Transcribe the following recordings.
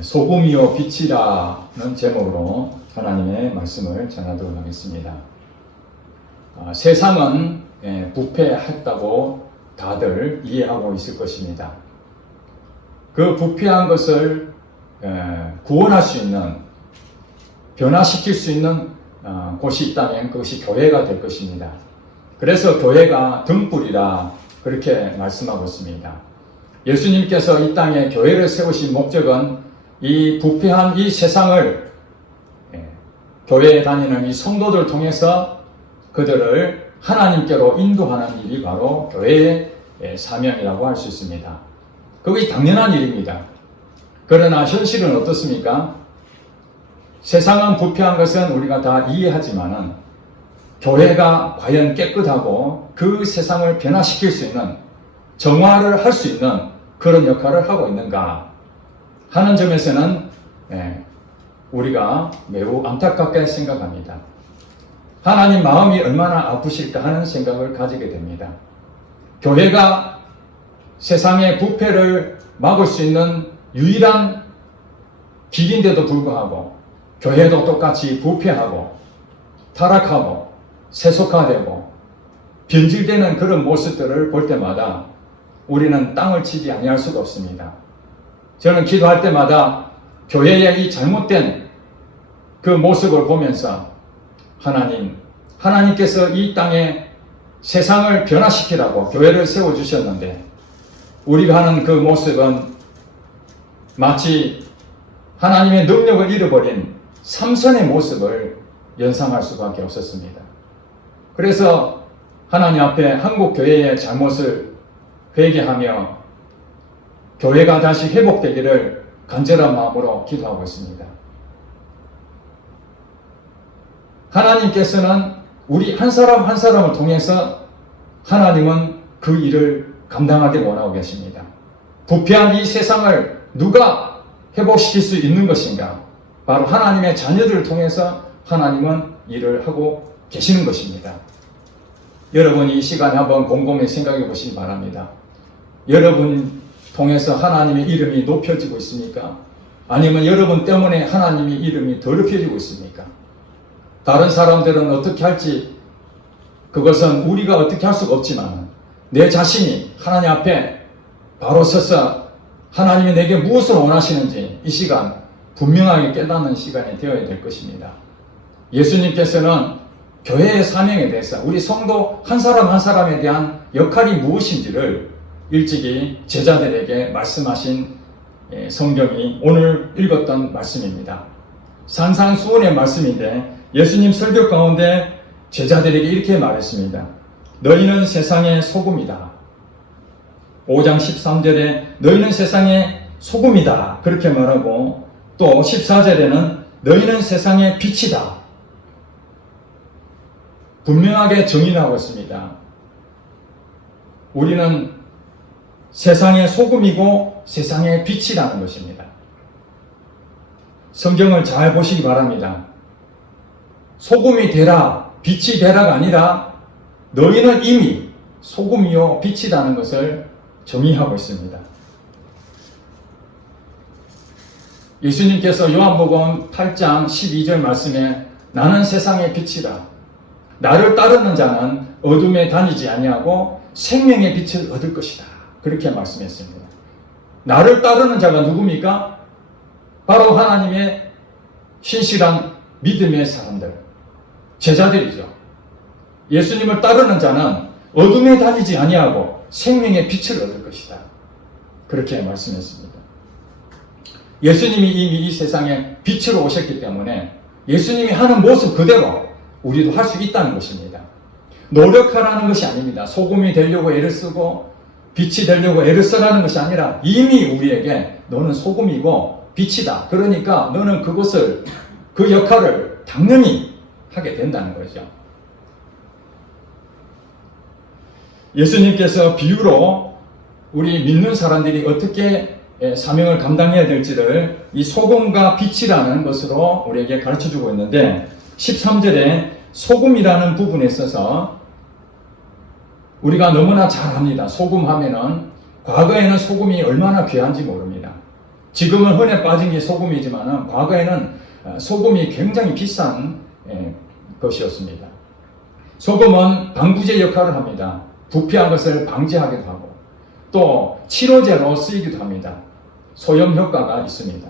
소금이요 빛이라는 제목으로 하나님의 말씀을 전하도록 하겠습니다. 세상은 부패했다고 다들 이해하고 있을 것입니다. 그 부패한 것을 구원할 수 있는, 변화시킬 수 있는 곳이 있다면 그것이 교회가 될 것입니다. 그래서 교회가 등불이라 그렇게 말씀하고 있습니다. 예수님께서 이 땅에 교회를 세우신 목적은 이 부패한 이 세상을 교회에 다니는 이 성도들 통해서 그들을 하나님께로 인도하는 일이 바로 교회의 사명이라고 할 수 있습니다. 그것이 당연한 일입니다. 그러나 현실은 어떻습니까? 세상은 부패한 것은 우리가 다 이해하지만은 교회가 과연 깨끗하고 그 세상을 변화시킬 수 있는, 정화를 할 수 있는 그런 역할을 하고 있는가 하는 점에서는 우리가 매우 안타깝게 생각합니다. 하나님 마음이 얼마나 아프실까 하는 생각을 가지게 됩니다. 교회가 세상의 부패를 막을 수 있는 유일한 길인데도 불구하고 교회도 똑같이 부패하고 타락하고 세속화되고 변질되는 그런 모습들을 볼 때마다 우리는 땅을 치지 아니할 수가 없습니다. 저는 기도할 때마다 교회의 이 잘못된 그 모습을 보면서 하나님께서 이 땅에 세상을 변화시키라고 교회를 세워주셨는데 우리가 하는 그 모습은 마치 하나님의 능력을 잃어버린 삼손의 모습을 연상할 수밖에 없었습니다. 그래서 하나님 앞에 한국 교회의 잘못을 회개하며 교회가 다시 회복되기를 간절한 마음으로 기도하고 있습니다. 하나님께서는 우리 한 사람 한 사람을 통해서 하나님은 그 일을 감당하기 원하고 계십니다. 부패한 이 세상을 누가 회복시킬 수 있는 것인가? 바로 하나님의 자녀들을 통해서 하나님은 일을 하고 계시는 것입니다. 여러분이 이 시간에 한번 곰곰이 생각해 보시기 바랍니다. 여러분 통해서 하나님의 이름이 높여지고 있습니까? 아니면 여러분 때문에 하나님의 이름이 더럽혀지고 있습니까? 다른 사람들은 어떻게 할지 그것은 우리가 어떻게 할 수가 없지만 내 자신이 하나님 앞에 바로 서서 하나님이 내게 무엇을 원하시는지 이 시간 분명하게 깨닫는 시간이 되어야 될 것입니다. 예수님께서는 교회의 사명에 대해서 우리 성도 한 사람 한 사람에 대한 역할이 무엇인지를 일찍이 제자들에게 말씀하신 성경이 오늘 읽었던 말씀입니다. 산상수훈의 말씀인데 예수님 설교 가운데 제자들에게 이렇게 말했습니다. 너희는 세상의 소금이다. 5장 13절에 너희는 세상의 소금이다. 그렇게 말하고 또 14절에는 너희는 세상의 빛이다. 분명하게 정의하고 있습니다. 우리는 세상의 소금이고 세상의 빛이라는 것입니다. 성경을 잘 보시기 바랍니다. 소금이 되라, 빛이 되라가 아니라 너희는 이미 소금이요 빛이라는 것을 정의하고 있습니다. 예수님께서 요한복음 8장 12절 말씀에 나는 세상의 빛이라 나를 따르는 자는 어둠에 다니지 아니하고 생명의 빛을 얻을 것이다. 그렇게 말씀했습니다. 나를 따르는 자가 누굽니까? 바로 하나님의 신실한 믿음의 사람들, 제자들이죠. 예수님을 따르는 자는 어둠에 다니지 아니하고 생명의 빛을 얻을 것이다. 그렇게 말씀했습니다. 예수님이 이미 이 세상에 빛으로 오셨기 때문에 예수님이 하는 모습 그대로 우리도 할 수 있다는 것입니다. 노력하라는 것이 아닙니다. 소금이 되려고 애를 쓰고 빛이 되려고 애를 쓰라는 것이 아니라 이미 우리에게 너는 소금이고 빛이다. 그러니까 너는 그것을, 그 역할을 당연히 하게 된다는 거죠. 예수님께서 비유로 우리 믿는 사람들이 어떻게 사명을 감당해야 될지를 이 소금과 빛이라는 것으로 우리에게 가르쳐주고 있는데 13절에 소금이라는 부분에 있어서 우리가 너무나 잘 압니다. 소금 하면은 과거에는 소금이 얼마나 귀한지 모릅니다. 지금은 흔해 빠진 게 소금이지만 과거에는 소금이 굉장히 비싼 것이었습니다. 소금은 방부제 역할을 합니다. 부패한 것을 방지하기도 하고 또 치료제로 쓰이기도 합니다. 소염 효과가 있습니다.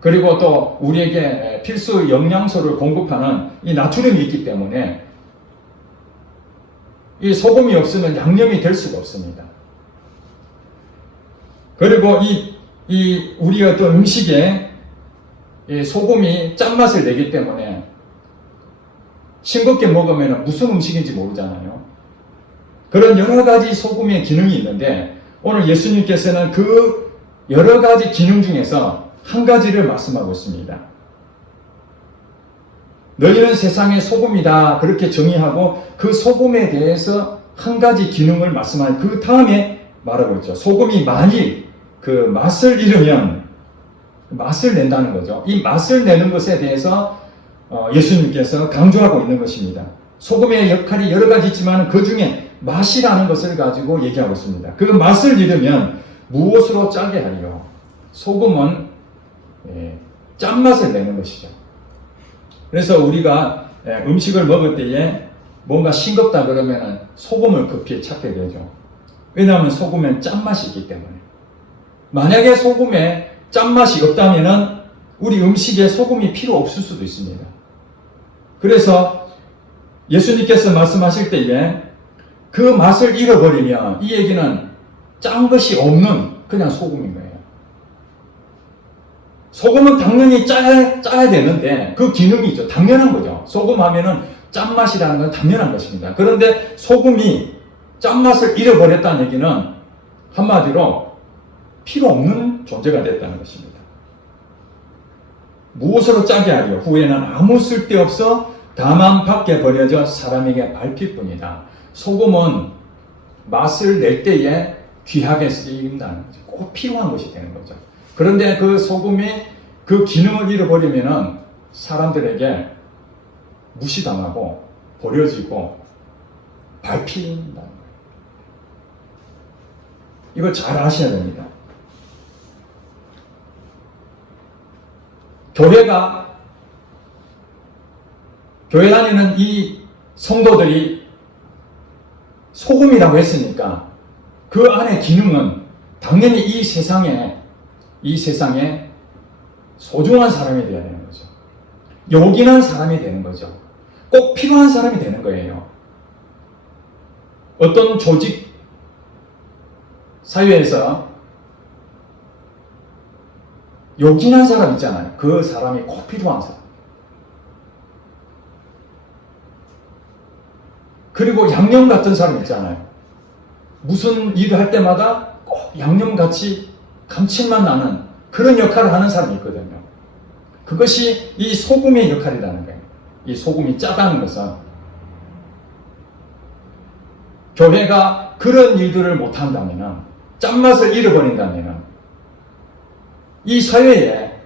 그리고 또 우리에게 필수 영양소를 공급하는 이 나트륨이 있기 때문에 이 소금이 없으면 양념이 될 수가 없습니다. 그리고 우리 어떤 음식에 이 소금이 짠맛을 내기 때문에 싱겁게 먹으면 무슨 음식인지 모르잖아요. 그런 여러 가지 소금의 기능이 있는데 오늘 예수님께서는 그 여러 가지 기능 중에서 한 가지를 말씀하고 있습니다. 너희는 세상의 소금이다 그렇게 정의하고 그 소금에 대해서 한 가지 기능을 말씀하는 그 다음에 말하고 있죠. 소금이 만일 그 맛을 잃으면 맛을 낸다는 거죠. 이 맛을 내는 것에 대해서 예수님께서 강조하고 있는 것입니다. 소금의 역할이 여러 가지 있지만 그 중에 맛이라는 것을 가지고 얘기하고 있습니다. 그 맛을 잃으면 무엇으로 짜게 하리요? 소금은 짠맛을 내는 것이죠. 그래서 우리가 음식을 먹을 때에 뭔가 싱겁다 그러면 소금을 급히 찾게 되죠. 왜냐하면 소금엔 짠맛이 있기 때문에. 만약에 소금에 짠맛이 없다면 우리 음식에 소금이 필요 없을 수도 있습니다. 그래서 예수님께서 말씀하실 때에 그 맛을 잃어버리면 이 얘기는 짠 것이 없는 그냥 소금인 거예요. 소금은 당연히 짜야 되는데 그 기능이 있죠. 당연한 거죠. 소금 하면은 짠맛이라는 건 당연한 것입니다. 그런데 소금이 짠맛을 잃어버렸다는 얘기는 한마디로 필요 없는 존재가 됐다는 것입니다. 무엇으로 짜게 하려? 후에는 아무 쓸데없어 다만 밖에 버려져 사람에게 밟힐 뿐이다. 소금은 맛을 낼 때에 귀하게 쓰인다는 거죠. 꼭 필요한 것이 되는 거죠. 그런데 그 소금이 그 기능을 잃어버리면 사람들에게 무시당하고 버려지고 밟힌다는 거예요. 이걸 잘 아셔야 됩니다. 교회 다니는 이 성도들이 소금이라고 했으니까 그 안의 기능은 당연히 이 세상에 소중한 사람이 되어야 되는 거죠. 요긴한 사람이 되는 거죠. 꼭 필요한 사람이 되는 거예요. 어떤 조직 사회에서 요긴한 사람 있잖아요. 그 사람이 꼭 필요한 사람. 그리고 양념 같은 사람 있잖아요. 무슨 일을 할 때마다 꼭 양념같이 감칠맛 나는 그런 역할을 하는 사람이 있거든요. 그것이 이 소금의 역할이라는 거예요. 이 소금이 짜다는 것은 교회가 그런 일들을 못한다면, 짠맛을 잃어버린다면 이 사회에,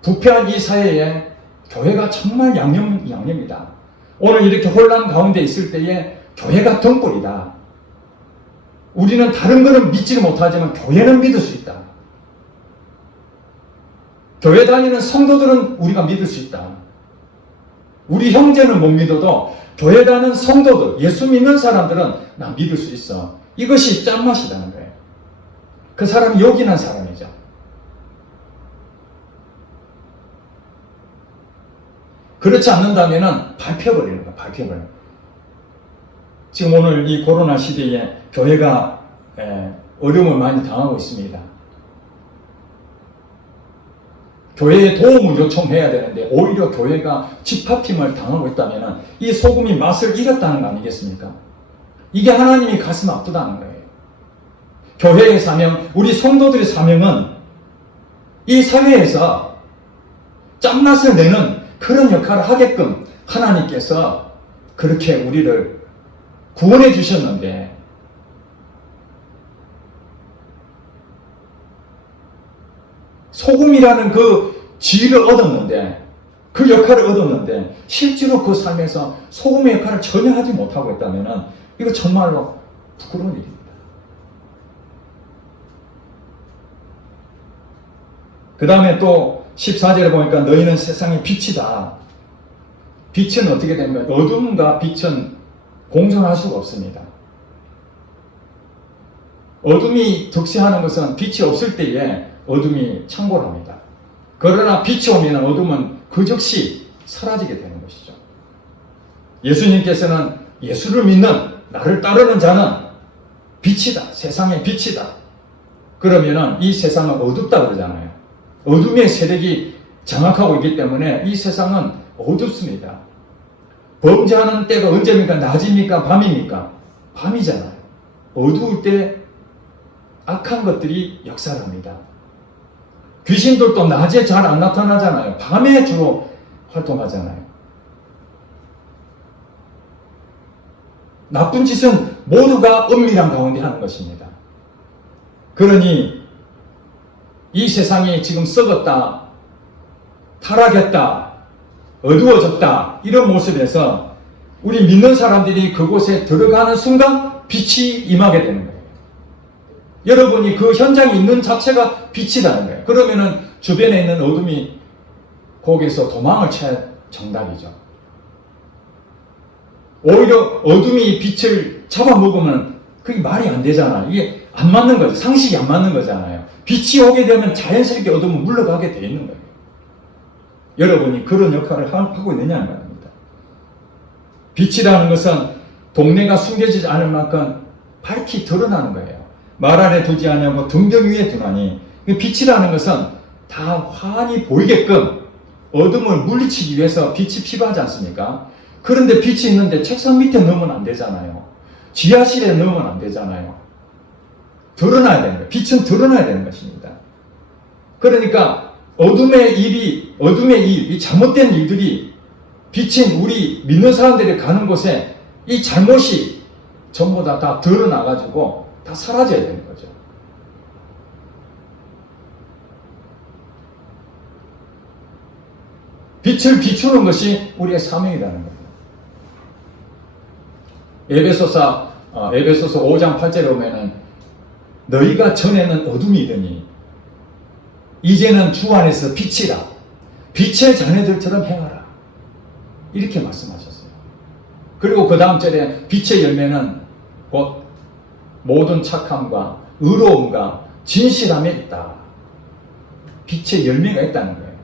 부패한 이 사회에 교회가 정말 양념이다. 오늘 이렇게 혼란 가운데 있을 때에 교회가 등불이다. 우리는 다른 것은 믿지를 못하지만 교회는 믿을 수 있다. 교회 다니는 성도들은 우리가 믿을 수 있다. 우리 형제는 못 믿어도 교회 다니는 성도들, 예수 믿는 사람들은 나 믿을 수 있어. 이것이 짠맛이라는 거예요. 그 사람이 요긴한 사람이죠. 그렇지 않는다면 밟혀버리는 거예요. 밟혀버리는 거예요. 지금 오늘 이 코로나 시대에 교회가 어려움을 많이 당하고 있습니다. 교회에 도움을 요청해야 되는데 오히려 교회가 집합팀을 당하고 있다면 이 소금이 맛을 잃었다는 거 아니겠습니까? 이게 하나님이 가슴 아프다는 거예요. 교회의 사명, 우리 성도들의 사명은 이 사회에서 짠맛을 내는 그런 역할을 하게끔 하나님께서 그렇게 우리를 구원해 주셨는데, 소금이라는 그 지위를 얻었는데, 그 역할을 얻었는데 실제로 그 삶에서 소금의 역할을 전혀 하지 못하고 있다면 이거 정말로 부끄러운 일입니다. 그 다음에 또 14절에 보니까 너희는 세상의 빛이다. 빛은 어떻게 됩니까? 어둠과 빛은 공존할 수가 없습니다. 어둠이 득세하는 것은 빛이 없을 때에 어둠이 창궐합니다. 그러나 빛이 오면 어둠은 그 즉시 사라지게 되는 것이죠. 예수님께서는 예수를 믿는 나를 따르는 자는 빛이다. 세상의 빛이다. 그러면은 이 세상은 어둡다 그러잖아요. 어둠의 세력이 장악하고 있기 때문에 이 세상은 어둡습니다. 범죄하는 때가 언제입니까? 낮입니까? 밤입니까? 밤이잖아요. 어두울 때 악한 것들이 역사를 합니다. 귀신들도 낮에 잘 안 나타나잖아요. 밤에 주로 활동하잖아요. 나쁜 짓은 모두가 은밀한 가운데 하는 것입니다. 그러니 이 세상이 지금 썩었다, 타락했다, 어두워졌다 이런 모습에서 우리 믿는 사람들이 그곳에 들어가는 순간 빛이 임하게 되는 거예요. 여러분이 그 현장에 있는 자체가 빛이라는 거예요. 그러면은 주변에 있는 어둠이 거기서 도망을 쳐야 정답이죠. 오히려 어둠이 빛을 잡아먹으면 그게 말이 안 되잖아요. 이게 안 맞는 거죠. 상식이 안 맞는 거잖아요. 빛이 오게 되면 자연스럽게 어둠은 물러가게 돼 있는 거예요. 여러분이 그런 역할을 하고 있느냐는 말입니다. 빛이라는 것은 동네가 숨겨지지 않을 만큼 밝히 드러나는 거예요. 말 아래 두지 아니하고 등경 위에 두나니 빛이라는 것은 다 환히 보이게끔 어둠을 물리치기 위해서 빛이 필요하지 않습니까? 그런데 빛이 있는데 책상 밑에 넣으면 안 되잖아요. 지하실에 넣으면 안 되잖아요. 드러나야 되는 거예요. 빛은 드러나야 되는 것입니다. 그러니까 어둠의 일, 이 잘못된 일들이 빛인 우리 믿는 사람들이 가는 곳에 이 잘못이 전부 다 드러나가지고 다 사라져야 되는 거죠. 빛을 비추는 것이 우리의 사명이라는 겁니다. 에베소서 5장 8절에 보면은 너희가 전에는 어둠이더니 이제는 주 안에서 빛이라 빛의 자녀들처럼 행하라 이렇게 말씀하셨어요. 그리고 그 다음 절에 빛의 열매는 곧 모든 착함과 의로움과 진실함에 있다. 빛의 열매가 있다는 거예요.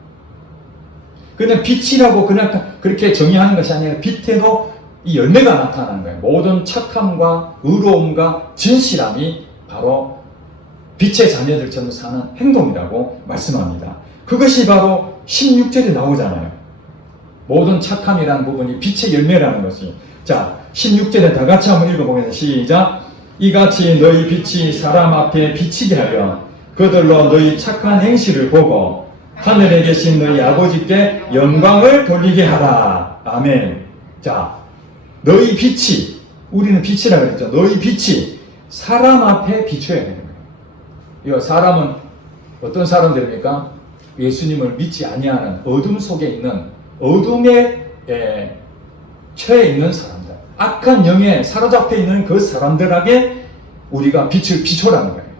그냥 빛이라고 그냥 그렇게 정의하는 것이 아니라 빛에도 이 열매가 나타나는 거예요. 모든 착함과 의로움과 진실함이 바로 빛의 자녀들처럼 사는 행동이라고 말씀합니다. 그것이 바로 16절에 나오잖아요. 모든 착함이라는 부분이 빛의 열매라는 것이. 자, 16절에 다 같이 한번 읽어보겠습니다. 시작. 이같이 너희 빛이 사람 앞에 비치게 하여 그들로 너희 착한 행실을 보고 하늘에 계신 너희 아버지께 영광을 돌리게 하라. 아멘. 자, 너희 빛이, 우리는 빛이라고 그랬죠. 너희 빛이 사람 앞에 비춰야 되는 거예요. 이 사람은 어떤 사람들입니까? 예수님을 믿지 아니하는 어둠 속에 있는 어둠에 처해 있는 사람들, 악한 영에 사로잡혀 있는 그 사람들에게 우리가 빛을 비춰라는 거예요.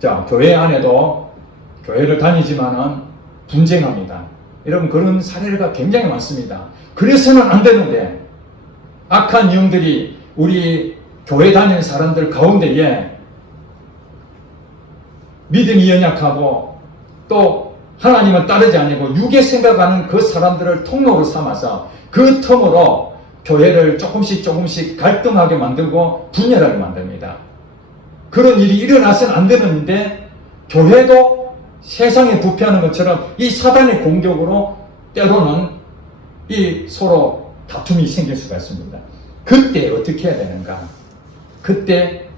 자, 교회 안에도 교회를 다니지만은 분쟁합니다. 여러분 그런 사례가 굉장히 많습니다. 그래서는 안 되는데 악한 영들이 우리 교회 다니는 사람들 가운데에 믿음이 연약하고 또 하나님은 따르지 아니고 육에 생각하는 그 사람들을 통로로 삼아서 그 틈으로 교회를 조금씩 갈등하게 만들고 분열하게 만듭니다. 그런 일이 일어나서는 안 되는데 교회도 세상에 부패하는 것처럼 이 사단의 공격으로 때로는 이 서로 다툼이 생길 수가 있습니다. 그때 어떻게 해야 되는가? 그때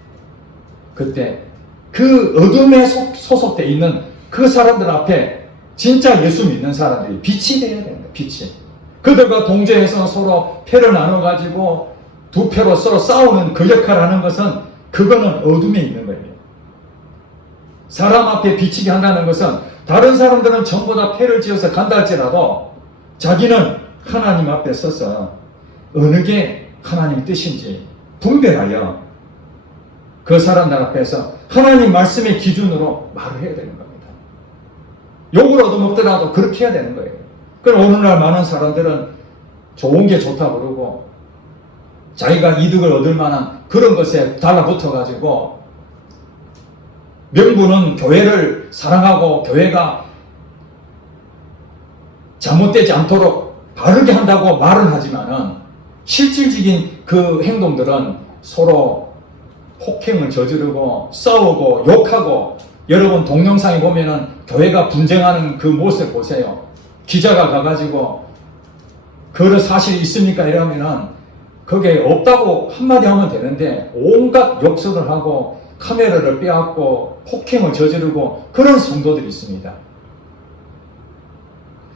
그 어둠에 소속되어 있는 그 사람들 앞에 진짜 예수 믿는 사람들이 빛이 되어야 됩니다. 빛이. 그들과 동조해서 서로 패를 나눠가지고 두 패로 서로 싸우는 그 역할을 하는 것은 그거는 어둠에 있는 거예요. 사람 앞에 비치게 한다는 것은 다른 사람들은 전부 다 패를 지어서 간다 할지라도 자기는 하나님 앞에 서서 어느 게 하나님의 뜻인지 분별하여 그 사람들 앞에서 하나님 말씀의 기준으로 말을 해야 되는 겁니다. 욕을 얻어먹더라도 그렇게 해야 되는 거예요. 그럼 오늘날 많은 사람들은 좋은 게 좋다고 그러고 자기가 이득을 얻을 만한 그런 것에 달라붙어가지고 명분은 교회를 사랑하고 교회가 잘못되지 않도록 바르게 한다고 말은 하지만은 실질적인 그 행동들은 서로 폭행을 저지르고 싸우고 욕하고, 여러분 동영상에 보면은 교회가 분쟁하는 그 모습 보세요. 기자가 가가지고 그런 사실이 있습니까? 이러면은 그게 없다고 한마디 하면 되는데 온갖 욕설을 하고 카메라를 빼앗고 폭행을 저지르고 그런 성도들이 있습니다.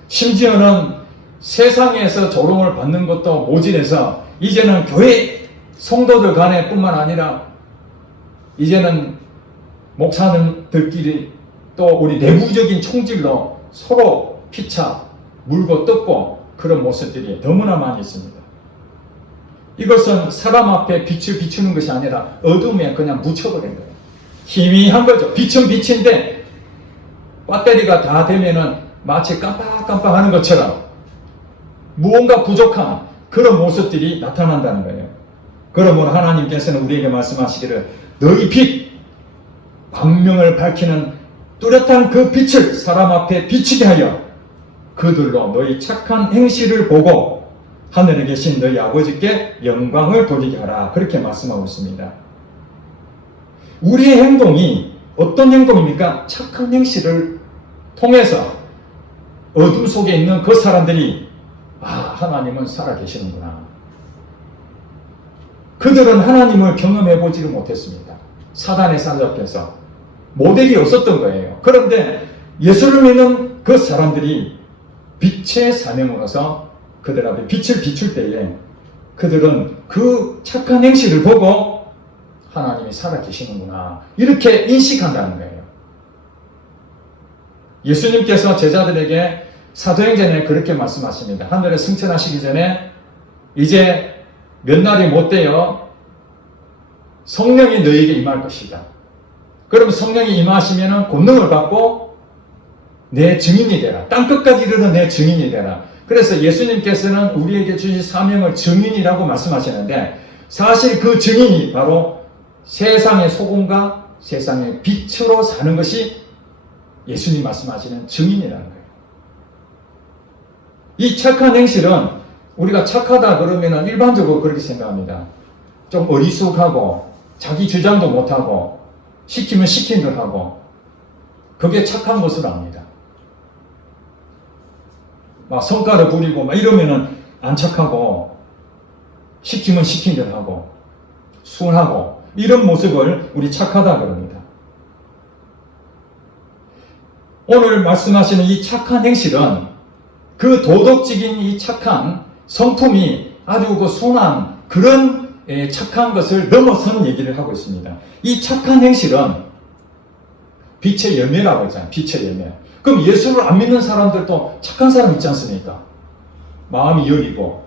심지어는 세상에서 조롱을 받는 것도 모질해서 이제는 교회 성도들 간에 뿐만 아니라 이제는 목사님들끼리 또 우리 내부적인 총질로 서로 피차 물고 뜯고 그런 모습들이 너무나 많이 있습니다. 이것은 사람 앞에 빛을 비추는 것이 아니라 어둠에 그냥 묻혀버린 거예요. 희미한 거죠. 빛은 빛인데 배터리가 다 되면은 마치 깜빡깜빡 하는 것처럼 무언가 부족한 그런 모습들이 나타난다는 거예요. 그러므로 하나님께서는 우리에게 말씀하시기를 너희 빛, 광명을 밝히는 뚜렷한 그 빛을 사람 앞에 비치게 하여 그들로 너희 착한 행실을 보고 하늘에 계신 너희 아버지께 영광을 돌리게 하라. 그렇게 말씀하고 있습니다. 우리의 행동이 어떤 행동입니까? 착한 행실을 통해서 어둠 속에 있는 그 사람들이 하나님은 살아계시는구나. 그들은 하나님을 경험해 보지를 못했습니다. 사단에 사로잡혀서 모델이 없었던 거예요. 그런데 예수를 믿는 그 사람들이 빛의 사명으로서 그들 앞에 빛을 비출 때에 그들은 그 착한 행실을 보고 하나님이 살아계시는구나 이렇게 인식한다는 거예요. 예수님께서 제자들에게 사도행전에 그렇게 말씀하십니다. 하늘에 승천하시기 전에 이제 몇 날이 못 되어 성령이 너희에게 임할 것이다. 그럼 성령이 임하시면 권능을 받고 내 증인이 되라. 땅끝까지 이르는 내 증인이 되라. 그래서 예수님께서는 우리에게 주신 사명을 증인이라고 말씀하시는데 사실 그 증인이 바로 세상의 소금과 세상의 빛으로 사는 것이 예수님 말씀하시는 증인이라는 거예요. 이 착한 행실은 우리가 착하다 그러면 일반적으로 그렇게 생각합니다. 좀 어리숙하고 자기 주장도 못하고 시키면 시킨 듯 하고 그게 착한 것으로 압니다. 막 성과를 부리고 막 이러면은 안 착하고 시키면 시킨 듯 하고 순하고 이런 모습을 우리 착하다 그럽니다. 오늘 말씀하시는 이 착한 행실은 그 도덕적인 이 착한 성품이 아주 그 순한 그런 착한 것을 넘어서는 얘기를 하고 있습니다. 이 착한 행실은 빛의 열매라고 했잖아요. 빛의 열매. 그럼 예수를 안 믿는 사람들도 착한 사람 있지 않습니까? 마음이 여리고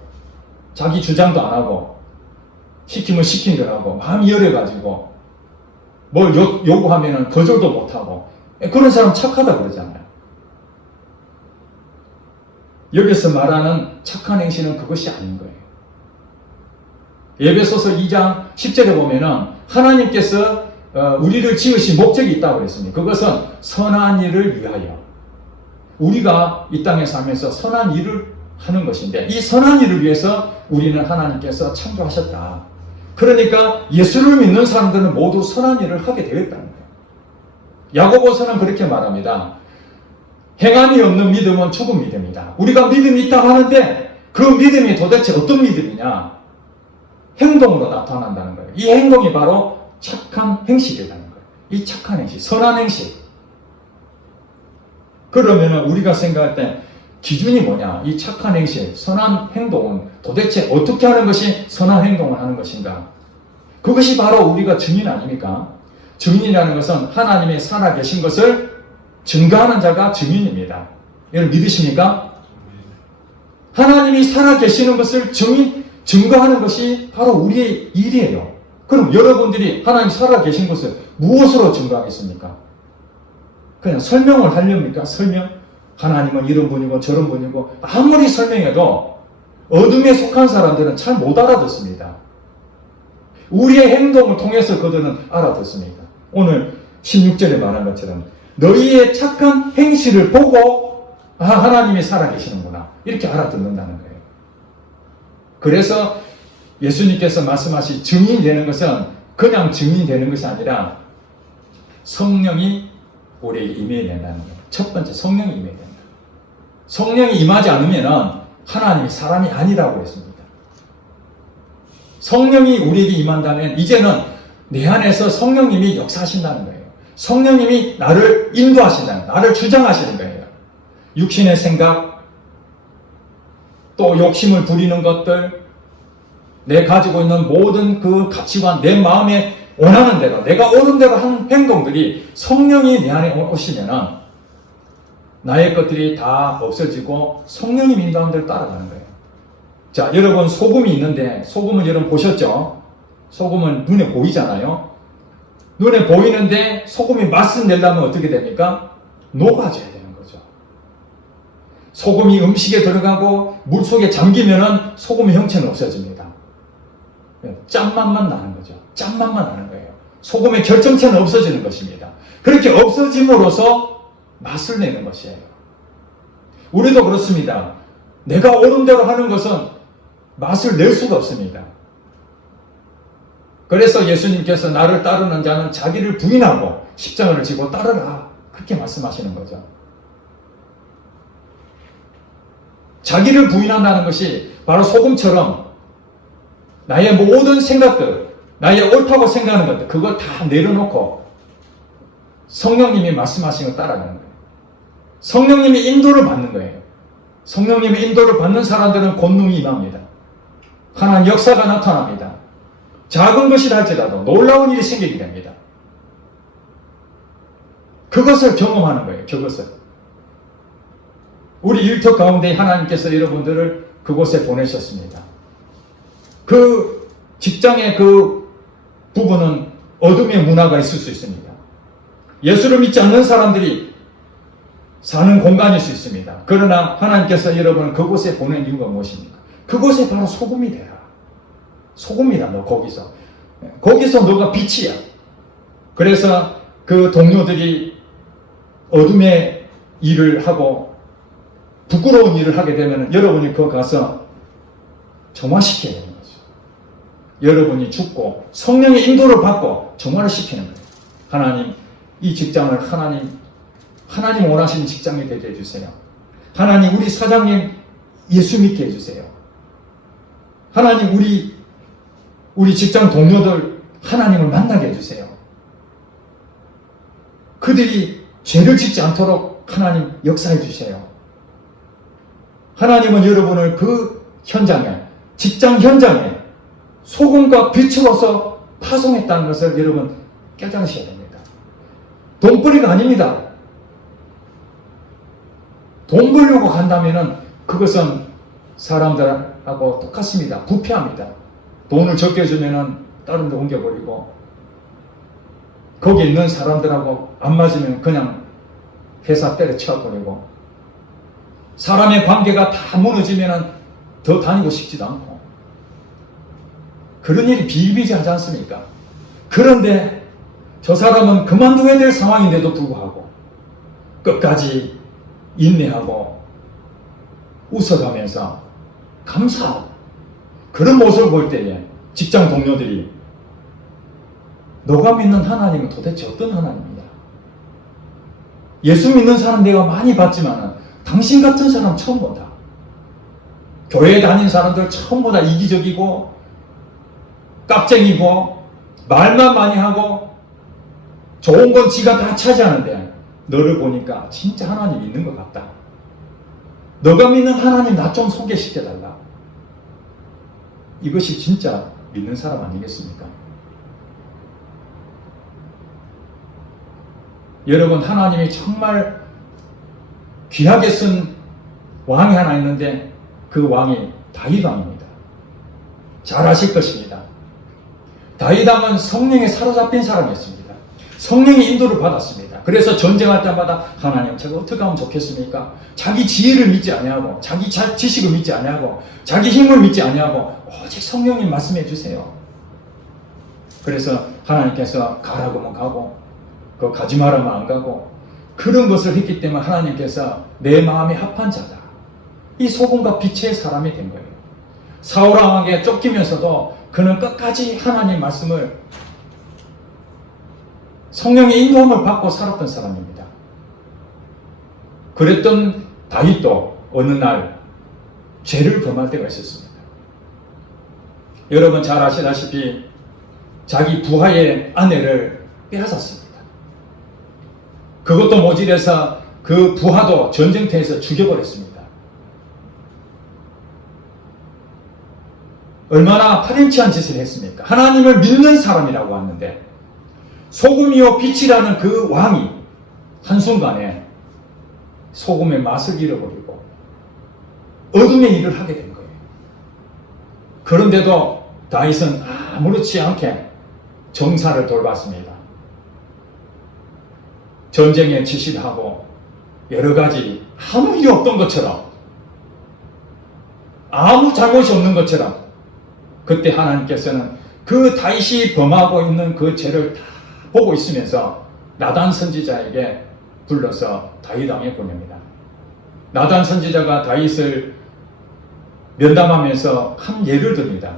자기 주장도 안 하고 시키면 시킨 걸 하고 마음이 여려가지고 뭘 요구하면 거절도 못하고 그런 사람 착하다 그러잖아요. 여기서 말하는 착한 행실은 그것이 아닌 거예요. 에베소서 2장 10절에 보면은 하나님께서 우리를 지으신 목적이 있다고 그랬습니다. 그것은 선한 일을 위하여. 우리가 이 땅에 살면서 선한 일을 하는 것인데 이 선한 일을 위해서 우리는 하나님께서 창조하셨다. 그러니까 예수를 믿는 사람들은 모두 선한 일을 하게 되었다는 거예요. 야고보서는 그렇게 말합니다. 행함이 없는 믿음은 죽은 믿음이다. 우리가 믿음이 있다고 하는데 그 믿음이 도대체 어떤 믿음이냐? 행동으로 나타난다는 거예요. 이 행동이 바로 착한 행실이라는 거예요. 이 착한 행실, 선한 행실. 그러면 우리가 생각할 때 기준이 뭐냐? 이 착한 행실, 선한 행동은 도대체 어떻게 하는 것이 선한 행동을 하는 것인가? 그것이 바로 우리가 증인 아닙니까? 증인이라는 것은 하나님이 살아계신 것을 증거하는 자가 증인입니다. 이걸 믿으십니까? 하나님이 살아계시는 것을 증거하는 것이 바로 우리의 일이에요. 그럼 여러분들이 하나님 살아계신 것을 무엇으로 증거하겠습니까? 그냥 설명을 하렵니까? 설명? 하나님은 이런 분이고 저런 분이고 아무리 설명해도 어둠에 속한 사람들은 잘 못 알아듣습니다. 우리의 행동을 통해서 그들은 알아듣습니다. 오늘 16절에 말한 것처럼 너희의 착한 행실을 보고 하나님이 살아계시는구나 이렇게 알아듣는다는 거예요. 그래서 예수님께서 말씀하신 증인이 되는 것은 그냥 증인이 되는 것이 아니라 성령이 우리에게 임해야 된다는 거예요. 첫 번째 성령이 임해야 된다. 성령이 임하지 않으면 하나님이 사람이 아니라고 했습니다. 성령이 우리에게 임한다면 이제는 내 안에서 성령님이 역사하신다는 거예요. 성령님이 나를 인도하신다는 거예요. 나를 주장하시는 거예요. 육신의 생각, 또 욕심을 부리는 것들, 내 가지고 있는 모든 그 가치관, 내 마음에 원하는 대로, 내가 옳은 대로 하는 행동들이 성령이 내 안에 오시면 나의 것들이 다 없어지고 성령님 인도하는 대로 따라가는 거예요. 자, 여러분 소금이 있는데 소금을 여러분 보셨죠? 소금은 눈에 보이잖아요. 눈에 보이는데 소금이 맛을 내려면 어떻게 됩니까? 녹아져야 되는 거죠. 소금이 음식에 들어가고 물속에 잠기면은 소금의 형체는 없어집니다. 짠맛만 나는 거죠. 짠맛만 나는 거예요. 소금의 결정체는 없어지는 것입니다. 그렇게 없어짐으로써 맛을 내는 것이에요. 우리도 그렇습니다. 내가 옳은 대로 하는 것은 맛을 낼 수가 없습니다. 그래서 예수님께서 나를 따르는 자는 자기를 부인하고 십자가를 지고 따르라 그렇게 말씀하시는 거죠. 자기를 부인한다는 것이 바로 소금처럼 나의 모든 생각들, 나의 옳다고 생각하는 것들 그걸 다 내려놓고 성령님이 말씀하신 걸 따라가는 거예요. 성령님의 인도를 받는 거예요. 성령님의 인도를 받는 사람들은 권능이 임합니다. 하나님 역사가 나타납니다. 작은 것이라 할지라도 놀라운 일이 생기게 됩니다. 그것을 경험하는 거예요. 그것을. 우리 일터 가운데 하나님께서 여러분들을 그곳에 보내셨습니다. 그 직장의 그 부분은 어둠의 문화가 있을 수 있습니다. 예수를 믿지 않는 사람들이 사는 공간일 수 있습니다. 그러나 하나님께서 여러분을 그곳에 보낸 이유가 무엇입니까? 그곳에 바로 소금이 되라. 소금이다 너 거기서. 거기서 너가 빛이야. 그래서 그 동료들이 어둠의 일을 하고 부끄러운 일을 하게 되면 여러분이 거기 가서 정화시켜야 되는 거죠. 여러분이 죽고 성령의 인도를 받고 정화를 시키는 거예요. 하나님 이 직장을 하나님 원하시는 직장이 되게 해주세요. 하나님 우리 사장님 예수 믿게 해주세요. 하나님 우리 직장 동료들 하나님을 만나게 해주세요. 그들이 죄를 짓지 않도록 하나님 역사해 주세요. 하나님은 여러분을 그 현장에 직장 현장에 소금과 빛으로서 파송했다는 것을 여러분 깨달으셔야 됩니다. 돈벌이가 아닙니다. 돈 벌려고 간다면은 그것은 사람들하고 똑같습니다. 부패합니다. 돈을 적게 주면은 다른 데 옮겨버리고 거기 있는 사람들하고 안 맞으면 그냥 회사 때려치워버리고 사람의 관계가 다 무너지면은 더 다니고 싶지도 않고 그런 일이 비일비재하지 않습니까? 그런데 저 사람은 그만둬야 될 상황인데도 불구하고 끝까지 인내하고 웃어가면서 감사하고 그런 모습을 볼 때에 직장 동료들이 너가 믿는 하나님은 도대체 어떤 하나님이냐? 예수 믿는 사람 내가 많이 봤지만 당신 같은 사람 처음 본다. 교회에 다니는 사람들 처음보다 이기적이고 깍쟁이고 말만 많이 하고 좋은 건 지가 다 차지하는데 너를 보니까 진짜 하나님 있는 것 같다. 너가 믿는 하나님 나 좀 소개시켜달라. 이것이 진짜 믿는 사람 아니겠습니까? 여러분 하나님이 정말 귀하게 쓴 왕이 하나 있는데 그 왕이 다윗 왕입니다. 잘 아실 것입니다. 다윗 왕은 성령에 사로잡힌 사람이었습니다. 성령의 인도를 받았습니다. 그래서 전쟁할 때마다 하나님 제가 어떻게 하면 좋겠습니까? 자기 지혜를 믿지 아니하고 자기 지식을 믿지 아니하고 자기 힘을 믿지 아니하고 오직 성령님 말씀해 주세요. 그래서 하나님께서 가라고 하면 가고 가지 말라면 안 가고 그런 것을 했기 때문에 하나님께서 내 마음에 합한 자다. 이 소금과 빛의 사람이 된 거예요. 사울 왕에게 쫓기면서도 그는 끝까지 하나님 말씀을 성령의 인도함을 받고 살았던 사람입니다. 그랬던 다윗도 어느 날 죄를 범할 때가 있었습니다. 여러분 잘 아시다시피 자기 부하의 아내를 빼앗았습니다. 그것도 모질해서 그 부하도 전쟁터에서 죽여버렸습니다. 얼마나 파렴치한 짓을 했습니까? 하나님을 믿는 사람이라고 하는데 소금이요 빛이라는 그 왕이 한순간에 소금의 맛을 잃어버리고 어둠의 일을 하게 된 거예요. 그런데도 다윗은 아무렇지 않게 정사를 돌봤습니다. 전쟁에 지시를 하고 여러 가지 아무 일이 없던 것처럼 아무 잘못이 없는 것처럼 그때 하나님께서는 그 다윗이 범하고 있는 그 죄를 다 보고 있으면서 나단 선지자에게 불러서 다윗 왕에 보냅니다. 나단 선지자가 다윗을 면담하면서 한 예를 듭니다.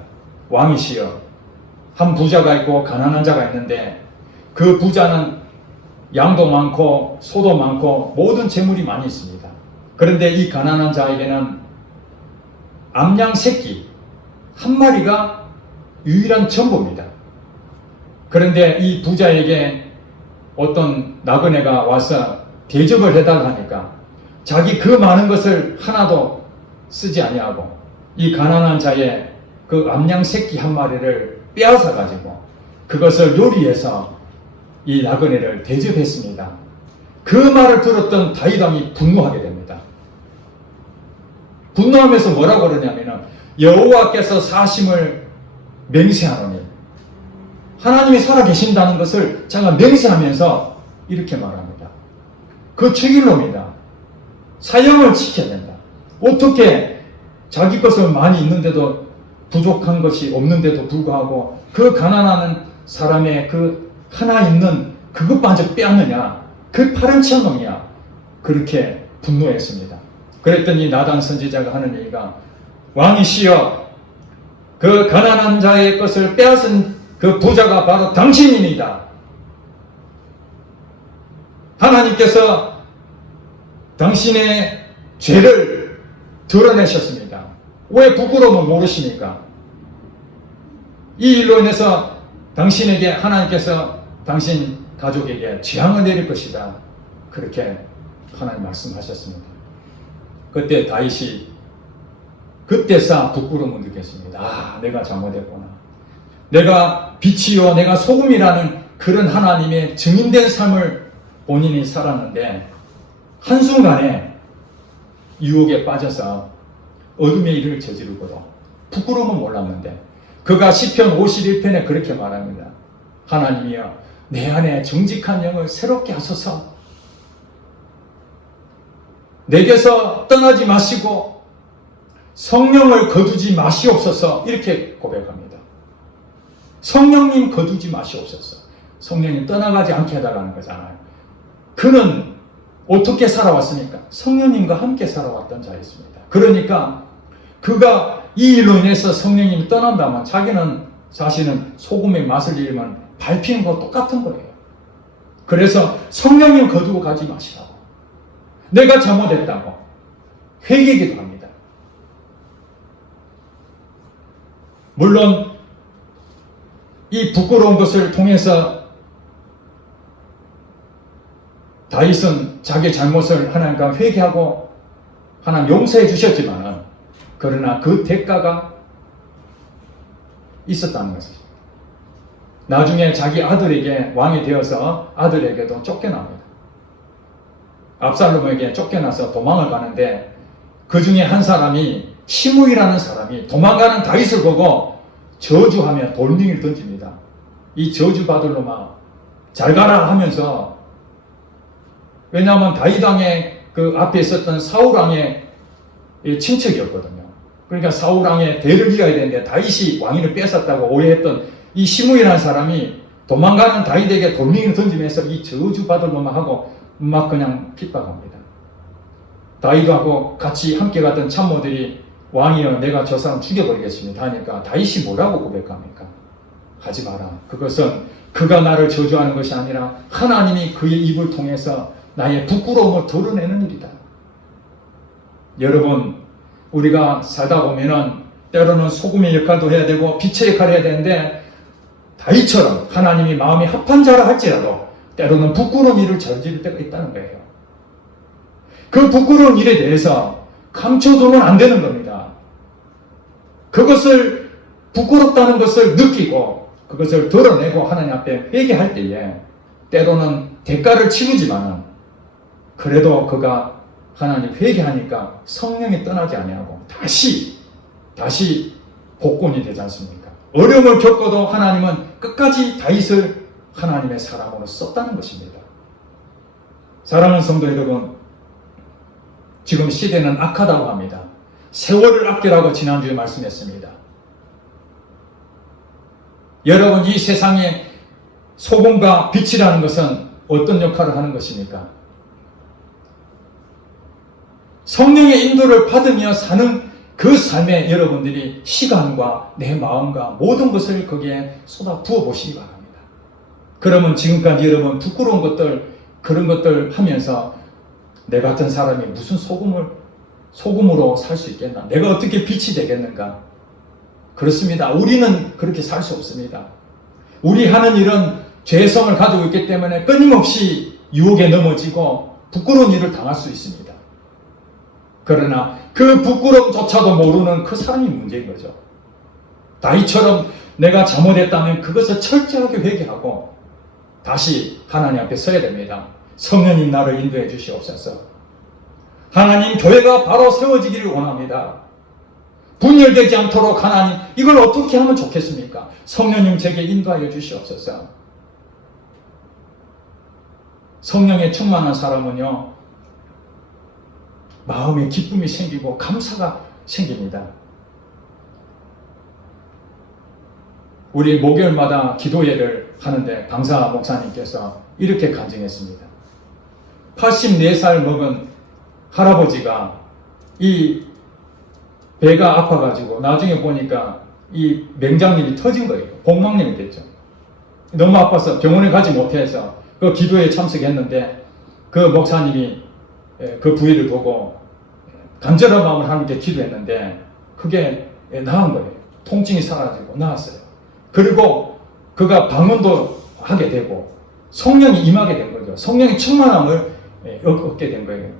왕이시여 한 부자가 있고 가난한 자가 있는데 그 부자는 양도 많고 소도 많고 모든 재물이 많이 있습니다. 그런데 이 가난한 자에게는 암양 새끼 한 마리가 유일한 전부입니다. 그런데 이 부자에게 어떤 나그네가 와서 대접을 해달라 하니까 자기 그 많은 것을 하나도 쓰지 아니하고 이 가난한 자의 그 암양 새끼 한 마리를 빼앗아 가지고 그것을 요리해서 이 나그네를 대접했습니다. 그 말을 들었던 다윗 왕이 분노하게 됩니다. 분노하면서 뭐라고 그러냐면은 여호와께서 사심을 맹세하노니 하나님이 살아계신다는 것을 제가 맹세하면서 이렇게 말합니다. 그 죽일놈이다. 사형을 지켜야 된다. 어떻게 자기 것은 많이 있는데도 부족한 것이 없는데도 불구하고 그 가난한 사람의 그 하나 있는 그것마저 빼앗느냐. 그 파렴치한 놈이야. 그렇게 분노했습니다. 그랬더니 나단 선지자가 하는 얘기가 왕이시여 그 가난한 자의 것을 빼앗은 그 부자가 바로 당신입니다. 하나님께서 당신의 죄를 드러내셨습니다. 왜 부끄러움을 모르십니까? 이 일로 인해서 당신에게 하나님께서 당신 가족에게 재앙을 내릴 것이다. 그렇게 하나님 말씀하셨습니다. 그때 다윗이 그때서 부끄러움을 느꼈습니다. 내가 잘못했구나. 내가 빛이요 내가 소금이라는 그런 하나님의 증인된 삶을 본인이 살았는데 한순간에 유혹에 빠져서 어둠의 일을 저지르고도 부끄러움은 몰랐는데 그가 시편 51편에 그렇게 말합니다. 하나님이여 내 안에 정직한 영을 새롭게 하소서. 내게서 떠나지 마시고 성령을 거두지 마시옵소서. 이렇게 고백합니다. 성령님 거두지 마시옵소서. 성령님 떠나가지 않게 해달라는 거잖아요. 그는 어떻게 살아왔습니까? 성령님과 함께 살아왔던 자였습니다. 그러니까 그가 이 일로 인해서 성령님이 떠난다면 자기는 사실은 소금의 맛을 잃으면 밟히는 거 똑같은 거예요. 그래서 성령님 거두고 가지 마시라고. 내가 잘못했다고 회개기도 합니다. 물론 이 부끄러운 것을 통해서 다윗은 자기 잘못을 하나님과 회개하고 하나님 용서해 주셨지만 그러나 그 대가가 있었다는 것이죠. 나중에 자기 아들에게 왕이 되어서 아들에게도 쫓겨납니다. 압살롬에게 쫓겨나서 도망을 가는데 그 중에 한 사람이 시므이라는 사람이 도망가는 다윗을 보고 저주하며 돌멩이를 던집니다. 이 저주받을 놈아 잘 가라 하면서, 왜냐하면 다윗 왕의 그 앞에 있었던 사울 왕의 친척이었거든요. 그러니까 사울 왕의 대를 이어야 되는데 다윗이 왕위를 뺏었다고 오해했던 이 시므이라는 사람이 도망가는 다윗에게 돌멩이를 던지면서 이 저주받을 놈아 하고 막 그냥 핍박합니다. 다윗하고 같이 함께 갔던 참모들이 왕이여 내가 저 사람 죽여버리겠습니다 하니까 다윗이 뭐라고 고백합니까? 하지 마라. 그것은 그가 나를 저주하는 것이 아니라 하나님이 그의 입을 통해서 나의 부끄러움을 드러내는 일이다. 여러분, 우리가 살다 보면은 때로는 소금의 역할도 해야 되고 빛의 역할을 해야 되는데, 다윗처럼 하나님이 마음이 합한 자라 할지라도 때로는 부끄러운 일을 저지를 때가 있다는 거예요. 그 부끄러운 일에 대해서 감춰두면 안 되는 겁니다. 그것을 부끄럽다는 것을 느끼고 그것을 드러내고 하나님 앞에 회개할 때에 때로는 대가를 치르지만은 그래도 그가 하나님 회개하니까 성령이 떠나지 아니하고 다시 복권이 되지 않습니까? 어려움을 겪어도 하나님은 끝까지 다윗을 하나님의 사람으로 썼다는 것입니다. 사랑하는 성도 여러분, 지금 시대는 악하다고 합니다. 세월을 아끼라고 지난주에 말씀했습니다. 여러분, 이 세상에 소금과 빛이라는 것은 어떤 역할을 하는 것입니까? 성령의 인도를 받으며 사는 그 삶에 여러분들이 시간과 내 마음과 모든 것을 거기에 쏟아 부어 보시기 바랍니다. 그러면 지금까지 여러분 부끄러운 것들, 그런 것들 하면서 내 같은 사람이 무슨 소금으로 살 수 있겠나? 내가 어떻게 빛이 되겠는가? 그렇습니다. 우리는 그렇게 살 수 없습니다. 우리 하는 일은 죄성을 가지고 있기 때문에 끊임없이 유혹에 넘어지고 부끄러운 일을 당할 수 있습니다. 그러나 그 부끄러움조차도 모르는 그 사람이 문제인 거죠. 다윗처럼 내가 잘못했다면 그것을 철저하게 회개하고 다시 하나님 앞에 서야 됩니다. 성령님 나를 인도해 주시옵소서. 하나님, 교회가 바로 세워지기를 원합니다. 분열되지 않도록 하나님, 이걸 어떻게 하면 좋겠습니까? 성령님 제게 인도하여 주시옵소서. 성령에 충만한 사람은요, 마음에 기쁨이 생기고 감사가 생깁니다. 우리 목요일마다 기도회를 하는데 강사 목사님께서 이렇게 간증했습니다. 84살 먹은 할아버지가 이 배가 아파가지고 나중에 보니까 이 맹장님이 터진 거예요. 복막님이 됐죠. 너무 아파서 병원에 가지 못해서 그 기도회에 참석했는데 그 목사님이 그 부위를 보고 간절한 마음을 하나님께 기도했는데 그게 나은 거예요. 통증이 사라지고 나았어요. 그리고 그가 방언도 하게 되고 성령이 임하게 된 거죠. 성령의 충만함을 얻게 된 거예요.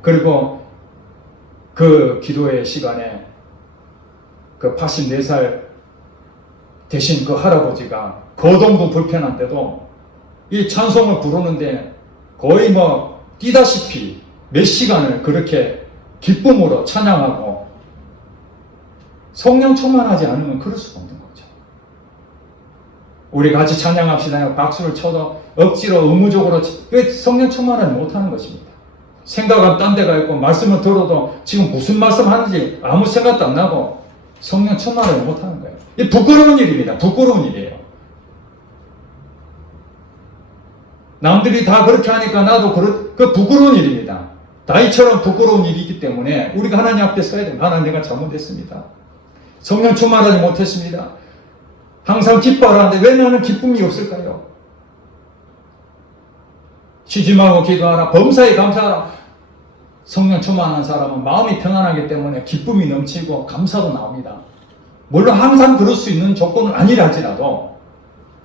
그리고 그 기도의 시간에 그 84살 되신 그 할아버지가 거동도 불편한데도 이 찬송을 부르는데 거의 뭐 뛰다시피 몇 시간을 그렇게 기쁨으로 찬양하고, 성령 충만하지 않으면 그럴 수가 없는 거죠. 우리 같이 찬양합시다. 박수를 쳐도 억지로 의무적으로 성령 충만을 못하는 것입니다. 생각은 딴 데가 있고 말씀을 들어도 지금 무슨 말씀 하는지 아무 생각도 안 나고 성령 충만을 못하는 거예요. 이 부끄러운 일입니다. 부끄러운 일이에요. 남들이 다 그렇게 하니까 나도 그 부끄러운 일입니다. 다윗처럼 부끄러운 일이기 때문에 우리가 하나님 앞에 서야 됩니다. 하나님, 내가 잘못했습니다. 성령 충만하지 못했습니다. 항상 기뻐하라는데 왜 나는 기쁨이 없을까요? 쉬지 말고 기도하라. 범사에 감사하라. 성령 충만한 사람은 마음이 평안하기 때문에 기쁨이 넘치고 감사도 나옵니다. 물론 항상 그럴 수 있는 조건은 아니라 할지라도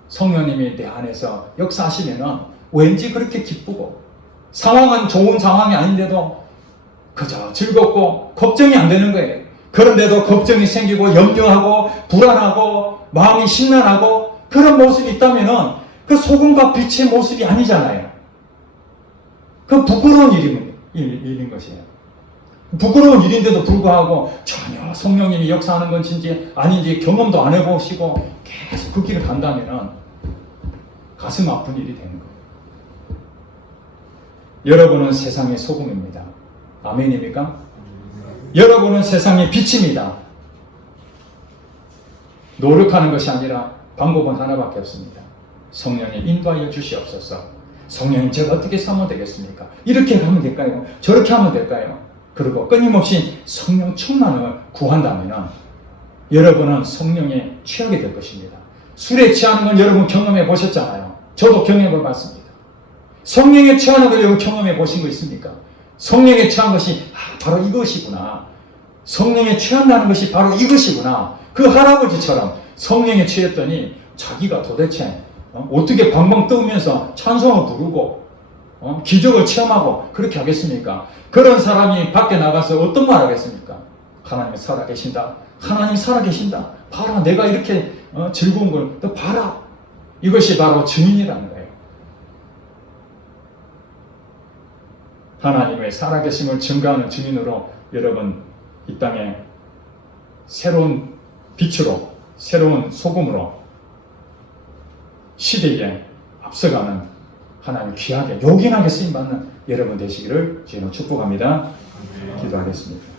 성령님이 내 안에서 역사하시면은 왠지 그렇게 기쁘고, 상황은 좋은 상황이 아닌데도 그저 즐겁고 걱정이 안 되는 거예요. 그런데도 걱정이 생기고 염려하고 불안하고 마음이 심란하고 그런 모습이 있다면은 그 소금과 빛의 모습이 아니잖아요. 그 부끄러운 일인 것이에요. 부끄러운 일인데도 불구하고 전혀 성령님이 역사하는 건지 아닌지 경험도 안 해보시고 계속 그 길을 간다면은 가슴 아픈 일이 되는 거예요. 여러분은 세상의 소금입니다. 아멘입니까? 여러분은 세상의 빛입니다. 노력하는 것이 아니라 방법은 하나밖에 없습니다. 성령님 인도하여 주시옵소서. 성령님 제가 어떻게 살면 되겠습니까? 이렇게 하면 될까요? 저렇게 하면 될까요? 그리고 끊임없이 성령 충만을 구한다면 여러분은 성령에 취하게 될 것입니다. 술에 취하는 건 여러분 경험해 보셨잖아요. 저도 경험해 봤습니다. 성령에 취하는 걸 여러분 경험해 보신 거 있습니까? 성령에 취한 것이 바로 이것이구나. 성령에 취한다는 것이 바로 이것이구나. 그 할아버지처럼 성령에 취했더니 자기가 도대체 어떻게 방방 떠오면서 찬송을 부르고 기적을 체험하고 그렇게 하겠습니까? 그런 사람이 밖에 나가서 어떤 말 하겠습니까? 하나님이 살아계신다. 하나님 살아계신다. 봐라, 내가 이렇게 즐거운 걸 또 봐라. 이것이 바로 증인이라는 거예요. 하나님의 살아계심을 증거하는 증인으로 여러분 이 땅에 새로운 빛으로, 새로운 소금으로 시대에 앞서가는 하나님 귀하게 요긴하게 쓰임받는 여러분 되시기를 주님으로 축복합니다. 기도하겠습니다.